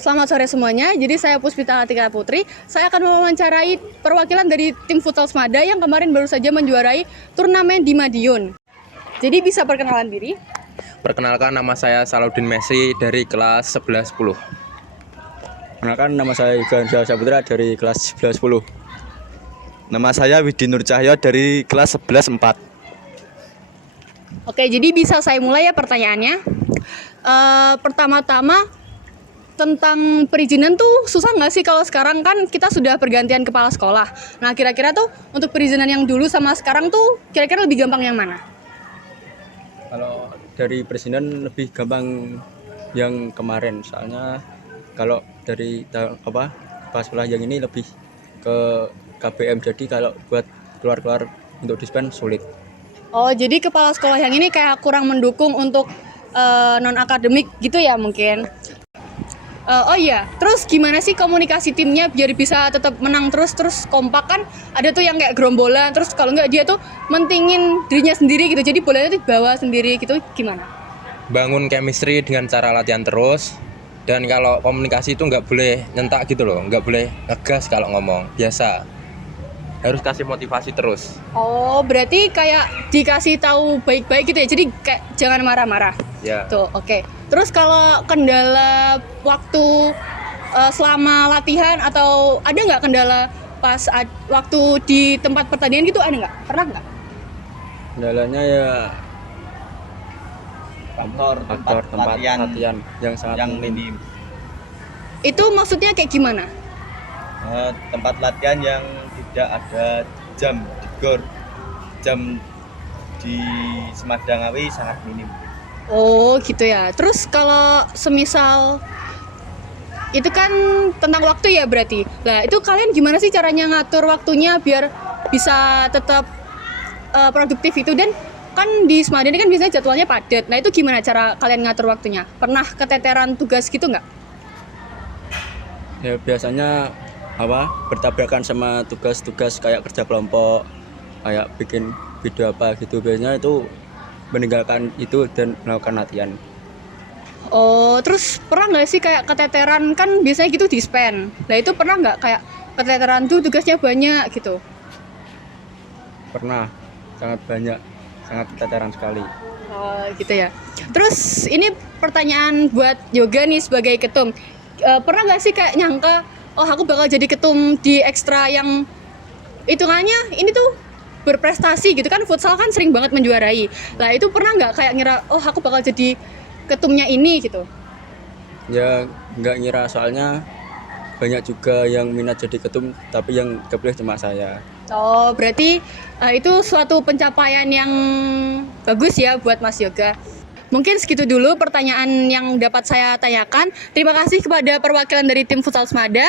Selamat sore semuanya, jadi saya Puspita Latika Putri. Saya akan mewawancarai perwakilan dari tim futsal Semada yang kemarin baru saja menjuarai turnamen di Madiun. Jadi bisa perkenalan diri. Perkenalkan, nama saya Salahuddin Mesri dari kelas 11-10. Perkenalkan, nama saya Yugan Saputra dari kelas 11-10. Nama saya Widi Nur Cahyo dari kelas 11-4. Oke, jadi bisa saya mulai ya pertanyaannya. Pertama-tama tentang perizinan tuh susah nggak sih kalau sekarang kan kita sudah pergantian kepala sekolah. Nah kira-kira tuh untuk perizinan yang dulu sama sekarang tuh kira-kira lebih gampang yang mana? Kalau dari perizinan lebih gampang yang kemarin, soalnya kalau dari kepala sekolah yang ini lebih ke KBM, jadi kalau buat keluar-keluar untuk dispen sulit. Oh jadi kepala sekolah yang ini kayak kurang mendukung untuk non akademik gitu ya mungkin. Oh iya, terus gimana sih komunikasi timnya biar bisa tetap menang terus kompak kan? Ada tuh yang kayak gerombolan, terus kalau nggak dia tuh mentingin dirinya sendiri gitu, jadi bolanya tuh dibawa sendiri gitu, gimana? Bangun chemistry dengan cara latihan terus. Dan kalau komunikasi itu nggak boleh nyentak gitu loh, nggak boleh ngegas kalau ngomong, biasa. Harus kasih motivasi terus. Oh, berarti kayak dikasih tahu baik-baik gitu ya, jadi kayak jangan marah-marah. Ya. Tuh, oke. Terus kalau kendala waktu selama latihan atau ada nggak kendala pas waktu di tempat pertandingan gitu, ada nggak? Pernah nggak? Kendalanya ya Faktor faktor tempat latihan yang sangat minim. Itu maksudnya kayak gimana? Tempat latihan yang tidak ada jam di gor, jam di Semadang sangat minim. Oh gitu ya. Terus kalau semisal itu kan tentang waktu ya berarti. Nah itu kalian gimana sih caranya ngatur waktunya biar bisa tetap produktif itu, dan kan di Semada ini kan biasanya jadwalnya padat. Nah itu gimana cara kalian ngatur waktunya? Pernah keteteran tugas gitu nggak? ya biasanya bertabrakan sama tugas-tugas kayak kerja kelompok, kayak bikin video apa gitu, biasanya itu meninggalkan itu dan melakukan latihan. Oh terus pernah nggak sih kayak keteteran, kan biasanya gitu dispen. Nah itu pernah nggak kayak keteteran tuh tugasnya banyak gitu? Pernah, sangat banyak, sangat keteteran sekali. Oh gitu ya. Terus ini pertanyaan buat Yoga nih sebagai ketum. Pernah nggak sih kayak nyangka, oh aku bakal jadi ketum di ekstra yang hitungannya ini tuh berprestasi gitu kan, futsal kan sering banget menjuarai. Nah itu pernah nggak kayak ngira, oh aku bakal jadi ketumnya ini gitu? Ya nggak ngira, soalnya banyak juga yang minat jadi ketum, tapi yang kepilih cuma saya. Oh berarti itu suatu pencapaian yang bagus ya buat Mas Yoga. Mungkin segitu dulu pertanyaan yang dapat saya tanyakan. Terima kasih kepada perwakilan dari tim futsal Semada.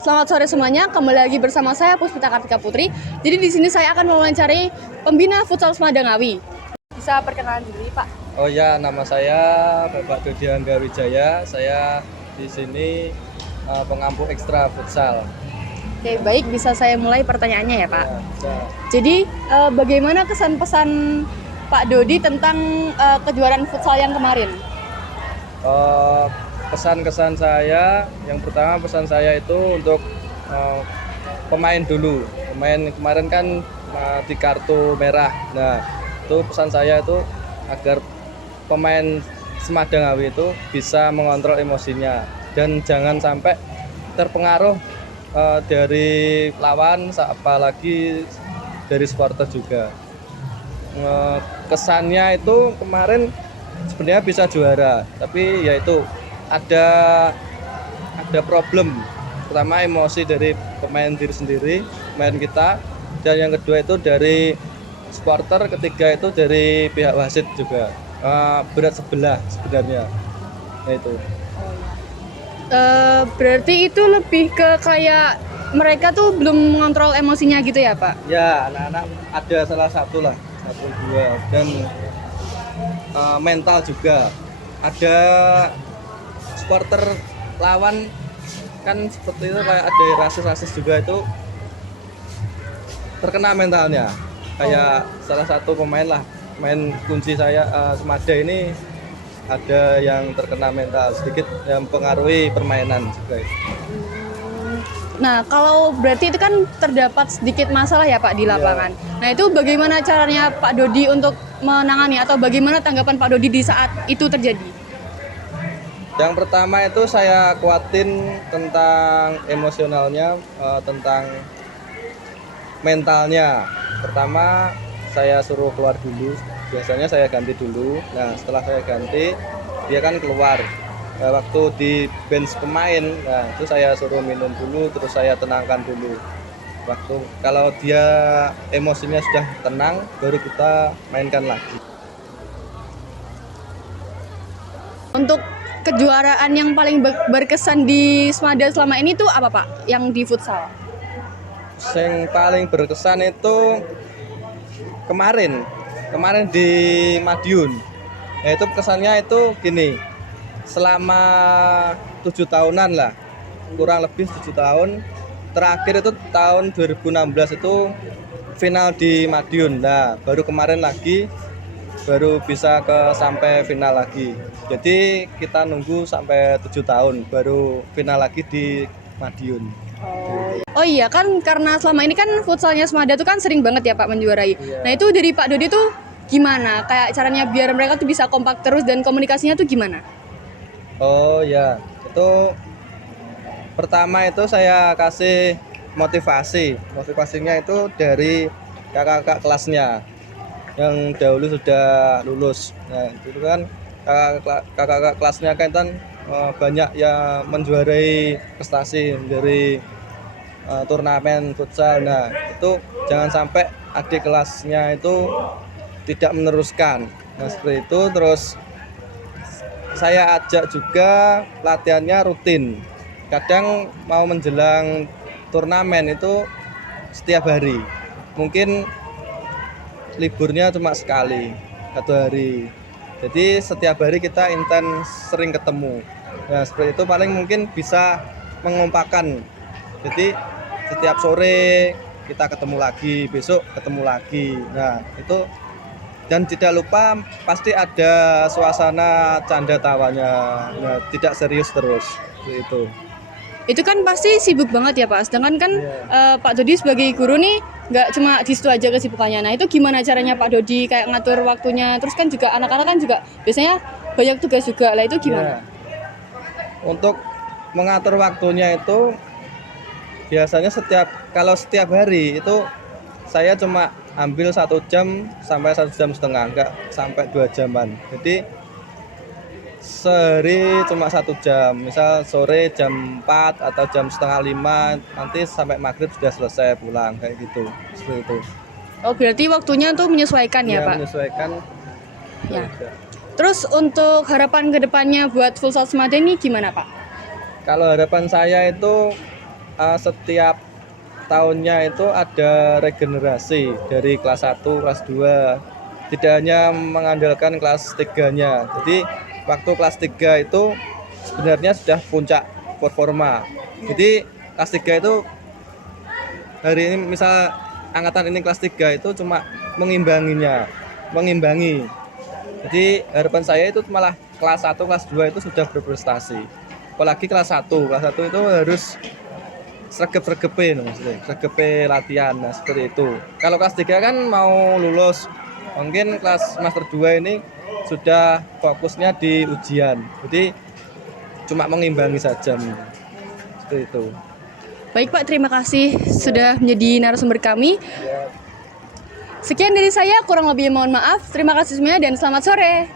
Selamat sore semuanya, kembali lagi bersama saya Puspita Kartika Putri. Jadi di sini saya akan mewawancari pembina futsal Semada Ngawi. Bisa perkenalan diri Pak? Oh ya, nama saya Bapak Dodi Angga Wijaya. Saya di sini pengampu ekstra futsal. Oke, baik, bisa saya mulai pertanyaannya ya Pak? Ya, bisa. Jadi bagaimana kesan-pesan Pak Dodi tentang kejuaraan futsal yang kemarin? Pesan-kesan saya, yang pertama pesan saya itu untuk pemain dulu. Pemain kemarin kan di kartu merah. Nah, itu pesan saya itu agar pemain Semada Ngawi itu bisa mengontrol emosinya dan jangan sampai terpengaruh dari lawan, apalagi dari supporter juga. Kesannya itu kemarin sebenarnya bisa juara, tapi yaitu ada problem, pertama emosi dari pemain diri sendiri, pemain kita, dan yang kedua itu dari supporter, ketiga itu dari pihak wasit juga. Berat sebelah sebenarnya. Nah itu. Berarti itu lebih ke kayak mereka tuh belum mengontrol emosinya gitu ya Pak? Ya, anak-anak ada salah satu lah, satu dua, dan mental juga. Ada supporter lawan kan seperti itu, kayak ada rasis juga, itu terkena mentalnya. Kayak salah satu pemain lah, pemain kunci saya Semada ini ada yang terkena mental, sedikit yang mempengaruhi permainan juga. Nah, kalau berarti itu kan terdapat sedikit masalah ya Pak di lapangan. Nah, itu bagaimana caranya Pak Dodi untuk menangani atau bagaimana tanggapan Pak Dodi di saat itu terjadi? Yang pertama itu saya kuatin tentang emosionalnya, tentang mentalnya. Pertama saya suruh keluar dulu, biasanya saya ganti dulu. Nah setelah saya ganti, dia kan keluar. Waktu di bench pemain, nah itu saya suruh minum dulu, terus saya tenangkan dulu. Waktu kalau dia emosinya sudah tenang, baru kita mainkan lagi. Untuk kejuaraan yang paling berkesan di Smada selama ini tuh apa Pak? Yang di futsal? Yang paling berkesan itu kemarin di Madiun. Ya, itu kesannya itu gini, selama 7 tahunan lah, kurang lebih 7 tahun. Terakhir itu tahun 2016 itu final di Madiun. Nah baru kemarin lagi baru bisa sampai final lagi. Jadi kita nunggu sampai 7 tahun baru final lagi di Madiun. Oh iya kan karena selama ini kan futsalnya Smada tuh kan sering banget ya Pak menjuarai. Iya. Nah itu dari Pak Dodi tuh gimana? Kayak caranya biar mereka tuh bisa kompak terus dan komunikasinya tuh gimana? Oh ya, itu pertama itu saya kasih motivasi. Motivasinya itu dari kakak-kakak kelasnya yang dahulu sudah lulus. Nah itu kan kakak-kakak kelasnya kan banyak yang menjuarai prestasi dari turnamen futsal. Nah itu jangan sampai adik kelasnya itu tidak meneruskan. Nah seperti itu, terus saya ajak juga latihannya rutin. Kadang mau menjelang turnamen itu setiap hari. Mungkin liburnya cuma sekali, 1 hari. Jadi setiap hari kita intens sering ketemu. Nah seperti itu paling mungkin bisa mengompakkan. Jadi setiap sore kita ketemu lagi, besok ketemu lagi. Nah itu, dan tidak lupa pasti ada suasana canda tawanya. Nah, tidak serius terus itu. Itu kan pasti sibuk banget ya Pak. Sedangkan kan Pak Dodi sebagai guru nih nggak cuma di situ aja kesibukannya. Nah itu gimana caranya Pak Dodi kayak ngatur waktunya? Terus kan juga anak-anak kan juga biasanya banyak tugas juga lah, itu gimana? Untuk mengatur waktunya itu biasanya kalau setiap hari itu saya cuma ambil 1 jam sampai 1,5 jam, enggak sampai 2 jaman. Jadi sehari cuma 1 jam, misal sore jam 4 atau jam 4:30, nanti sampai maghrib sudah selesai pulang, kayak gitu, seperti itu. Oh berarti waktunya tuh menyesuaikan ya Pak? Menyesuaikan. Ya. Terus untuk harapan kedepannya buat futsal Smada ini gimana Pak? Kalau harapan saya itu setiap tahunnya itu ada regenerasi dari kelas 1, kelas 2. Tidak hanya mengandalkan kelas 3-nya. Jadi waktu kelas 3 itu sebenarnya sudah puncak performa. Jadi kelas 3 itu hari ini misal angkatan ini kelas 3 itu cuma mengimbangi. Jadi harapan saya itu malah kelas 1, kelas 2 itu sudah berprestasi. Apalagi kelas 1 itu harus sregep-sregepe latihan. Nah seperti itu. Kalau kelas 3 kan mau lulus, mungkin kelas master 2 ini sudah fokusnya di ujian, jadi cuma mengimbangi saja, seperti itu. Baik Pak, terima kasih sudah menjadi narasumber kami. Sekian dari saya, kurang lebih mohon maaf. Terima kasih semuanya dan selamat sore.